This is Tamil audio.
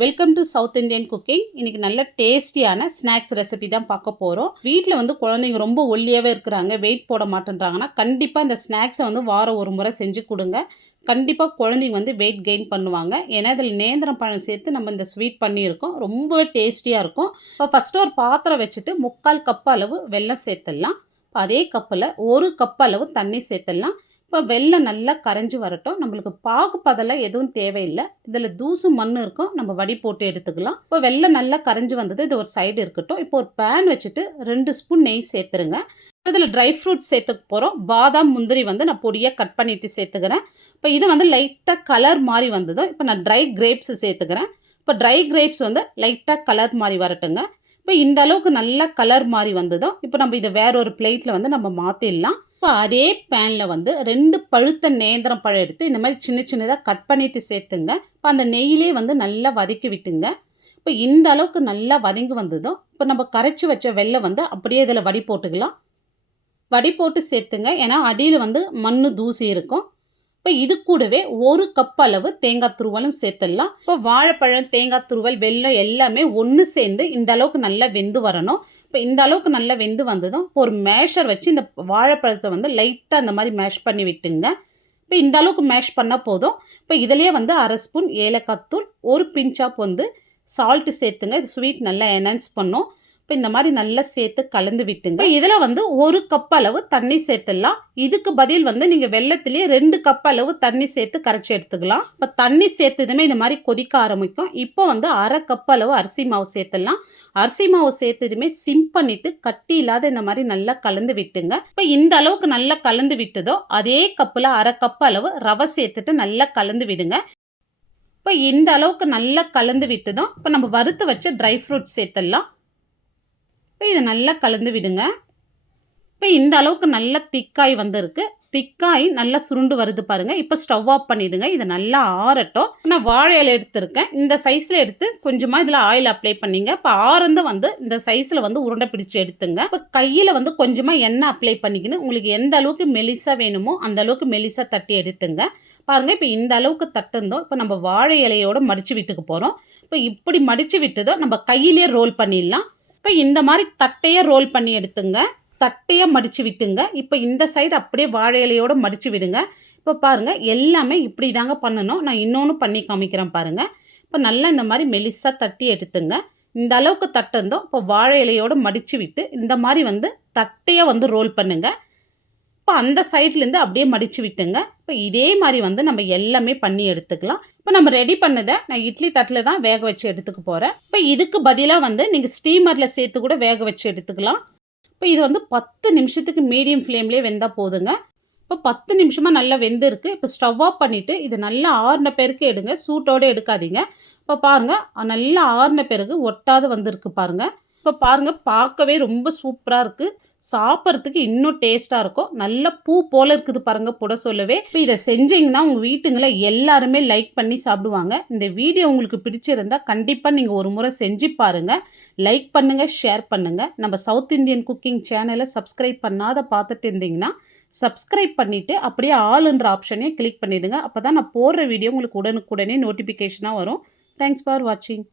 Welcome to south Indian cooking. இன்றைக்கி நல்ல டேஸ்டியான ஸ்நாக்ஸ் ரெசிபி தான் பார்க்க போகிறோம். வீட்டில் வந்து குழந்தைங்க ரொம்ப ஒல்லியாகவே இருக்கிறாங்க, வெயிட் போட மாட்டேன்றாங்கன்னா கண்டிப்பாக இந்த ஸ்நாக்ஸை வந்து வாரம் ஒரு முறை செஞ்சு கொடுங்க. கண்டிப்பாக குழந்தைங்க வந்து வெயிட் கெயின் பண்ணுவாங்க. ஏன்னா இதில் நேந்திரம் பழம் சேர்த்து நம்ம இந்த ஸ்வீட் பண்ணியிருக்கோம். ரொம்பவே டேஸ்டியாக இருக்கும். இப்போ ஃபஸ்ட்டு ஒரு பாத்திரம் வச்சுட்டு 3/4 கப் அளவு வெல்லம் சேர்த்துடலாம். அதே கப்பில் 1 கப் அளவு தண்ணி சேர்த்துடலாம். இப்போ வெல்லம் நல்லா கரைஞ்சி வரட்டும். நம்மளுக்கு பாகு பதெல்லாம் எதுவும் தேவையில்லை. இதில் தூசு மண் இருக்கும், நம்ம வடி போட்டு எடுத்துக்கலாம். இப்போ வெல்லம் நல்லா கரைஞ்சி வந்தது, இது ஒரு சைடு இருக்கட்டும். இப்போ ஒரு பேன் வச்சுட்டு 2 ஸ்பூன் நெய் சேர்த்துருங்க. இதில் ட்ரை ஃப்ரூட்ஸ் சேர்த்துக்க போகிறோம். பாதாம் முந்திரி வந்து நான் பொடியாக கட் பண்ணிவிட்டு சேர்த்துக்கிறேன். இப்போ இது வந்து லைட்டாக கலர் மாதிரி வந்ததும் இப்போ நான் ட்ரை கிரேப்ஸ் சேர்த்துக்கிறேன். இப்போ ட்ரை கிரேப்ஸ் வந்து லைட்டாக கலர் மாதிரி வரட்டுங்க. இப்போ இந்த அளவுக்கு நல்லா கலர் மாதிரி வந்ததும் இப்போ நம்ம இதை வேற ஒரு பிளேட்டில் வந்து நம்ம மாற்றிடலாம். இப்போ அதே பேனில் வந்து 2 பழுத்த நேந்திரம் பழம் எடுத்து இந்த மாதிரி சின்ன சின்னதாக கட் பண்ணிவிட்டு சேர்த்துங்க. இப்போ அந்த நெய்யிலே வந்து நல்லா வதக்கி விட்டுங்க. இப்போ இந்த அளவுக்கு நல்லா வதங்கி வந்ததும் இப்போ நம்ம கரைச்சி வச்ச வெல்லம் வந்து அப்படியே இதில் வடி போட்டுக்கலாம். வடி போட்டு சேர்த்துங்க, ஏன்னா அடியில் வந்து மண் தூசி இருக்கும். இப்போ இது கூடவே 1 கப் அளவு தேங்காய் துருவலும் சேர்த்துடலாம். இப்போ வாழைப்பழம், தேங்காய் துருவல், வெல்லம் எல்லாமே ஒன்று சேர்ந்து இந்த அளவுக்கு நல்லா வெந்து வரணும். இப்போ இந்த அளவுக்கு நல்லா வெந்து வந்ததும் ஒரு மேஷர் வச்சு இந்த வாழைப்பழத்தை வந்து லைட்டாக அந்த மாதிரி மேஷ் பண்ணி விட்டுங்க. இப்போ இந்த அளவுக்கு மேஷ் பண்ணால் போதும். இப்போ இதிலேயே வந்து 1/2 ஸ்பூன் ஏலக்காய் தூள், ஒரு பிஞ்ச் ஆஃப் வந்து சால்ட்டு சேர்த்துங்க. இது ஸ்வீட் நல்லா என்ஹான்ஸ் பண்ணும். இப்போ இந்த மாதிரி நல்லா சேர்த்து கலந்து விட்டுங்க. இதில் வந்து 1 கப் அளவு தண்ணி சேர்த்துடலாம். இதுக்கு பதில் வந்து நீங்கள் வெள்ளத்திலேயே 2 கப் அளவு தண்ணி சேர்த்து கரைச்சி எடுத்துக்கலாம். இப்போ தண்ணி சேர்த்ததுமே இந்த மாதிரி கொதிக்க ஆரம்பிக்கும். இப்போ வந்து 1/2 கப் அளவு அரிசி மாவு சேர்த்துடலாம். அரிசி மாவு சேர்த்ததுமே சிம் பண்ணிவிட்டு கட்டி இல்லாத இந்த மாதிரி நல்லா கலந்து விட்டுங்க. இப்போ இந்த அளவுக்கு நல்லா கலந்து விட்டதோ அதே கப்பில் 1/2 கப் அளவு ரவை சேர்த்துட்டு நல்லா கலந்து விடுங்க. இப்போ இந்த அளவுக்கு நல்லா கலந்து விட்டதும் இப்போ நம்ம வறுத்து வச்ச ட்ரை ஃப்ரூட்ஸ் சேர்த்துடலாம். இப்போ இதை நல்லா கலந்து விடுங்க. இப்போ இந்த அளவுக்கு நல்லா திக்காய் வந்திருக்கு. திக்காய் நல்லா சுருண்டு வருது பாருங்கள். இப்போ ஸ்டவ் ஆஃப் பண்ணிவிடுங்க. இது நல்லா ஆறட்டும். நான் வாழை இலை எடுத்துருக்கேன். இந்த சைஸில் எடுத்து கொஞ்சமாக இதில் ஆயில் அப்ளை பண்ணிங்க. இப்போ ஆறந்து வந்து இந்த சைஸில் வந்து உருண்டை பிடிச்சி எடுத்துங்க. இப்போ கையில் வந்து கொஞ்சமாக எண்ணெய் அப்ளை பண்ணிக்கணும். உங்களுக்கு எந்த அளவுக்கு மெலிசாக வேணுமோ அந்த அளவுக்கு மெலிசாக தட்டி எடுத்துங்க. பாருங்கள், இப்போ இந்த அளவுக்கு தட்டுந்தோம். இப்போ நம்ம வாழை இலையோடு மடித்து விட்டுக்க போகிறோம். இப்போ இப்படி மடித்து விட்டதோ நம்ம கையிலே ரோல் பண்ணிடலாம். இப்போ இந்த மாதிரி தட்டையாக ரோல் பண்ணி எடுத்துங்க. தட்டையாக மடித்து விட்டுங்க. இப்போ இந்த சைடு அப்படியே வாழை இலையோடு மடித்து விடுங்க. இப்போ பாருங்கள், எல்லாமே இப்படி தாங்க பண்ணணும். நான் இன்னொன்று பண்ணி காமிக்கிறேன் பாருங்கள். இப்போ நல்லா இந்த மாதிரி மெலிசாக தட்டி எடுத்துங்க. இந்த அளவுக்கு தட்டுந்தோம். இப்போ வாழை இலையோடு மடித்து விட்டு இந்த மாதிரி வந்து தட்டையாக வந்து ரோல் பண்ணுங்கள். இப்போ அந்த சைட்லேருந்து அப்படியே மடித்து விட்டுங்க. இப்போ இதே மாதிரி வந்து நம்ம எல்லாமே பண்ணி எடுத்துக்கலாம். இப்போ நம்ம ரெடி பண்ணதை நான் இட்லி தட்டில் தான் வேக வச்சு எடுத்துக்க போகிறேன். இப்போ இதுக்கு பதிலாக வந்து நீங்கள் ஸ்டீமரில் சேர்த்து கூட வேக வச்சு எடுத்துக்கலாம். இப்போ இது வந்து 10 நிமிஷத்துக்கு மீடியம் ஃப்ளேம்லேயே வெந்தால் போதுங்க. இப்போ 10 நிமிஷமாக நல்லா வெந்திருக்கு. இப்போ ஸ்டவ் ஆஃப் பண்ணிவிட்டு இது நல்லா ஆறின பிறகு எடுங்க. சூட்டோடு எடுக்காதீங்க. இப்போ பாருங்கள், நல்லா ஆறின பிறகு ஒட்டாது வந்திருக்கு பாருங்கள். இப்போ பாருங்கள், பார்க்கவே ரொம்ப சூப்பராக இருக்குது. சாப்பிட்றதுக்கு இன்னும் டேஸ்ட்டாக இருக்கும். நல்ல பூ போல் இருக்குது பாருங்கள், புட சொல்லவே. இப்போ இதை செஞ்சிங்கன்னா உங்கள் வீட்டுங்களை எல்லாருமே லைக் பண்ணி சாப்பிடுவாங்க. இந்த வீடியோ உங்களுக்கு பிடிச்சிருந்தா கண்டிப்பாக நீங்கள் ஒரு முறை செஞ்சு பாருங்கள். லைக் பண்ணுங்கள், ஷேர் பண்ணுங்கள். நம்ம சவுத் இந்தியன் குக்கிங் சேனலை சப்ஸ்கிரைப் பண்ணாத பார்த்துட்டு இருந்தீங்கன்னா சப்ஸ்கிரைப் பண்ணிவிட்டு அப்படியே ஆல்ன்ற ஆப்ஷனையும் கிளிக் பண்ணிவிடுங்க. அப்போ தான் நான் போடுற வீடியோ உங்களுக்கு உடனுக்குடனே நோட்டிஃபிகேஷனாக வரும். தேங்க்ஸ் ஃபார் வாட்சிங்.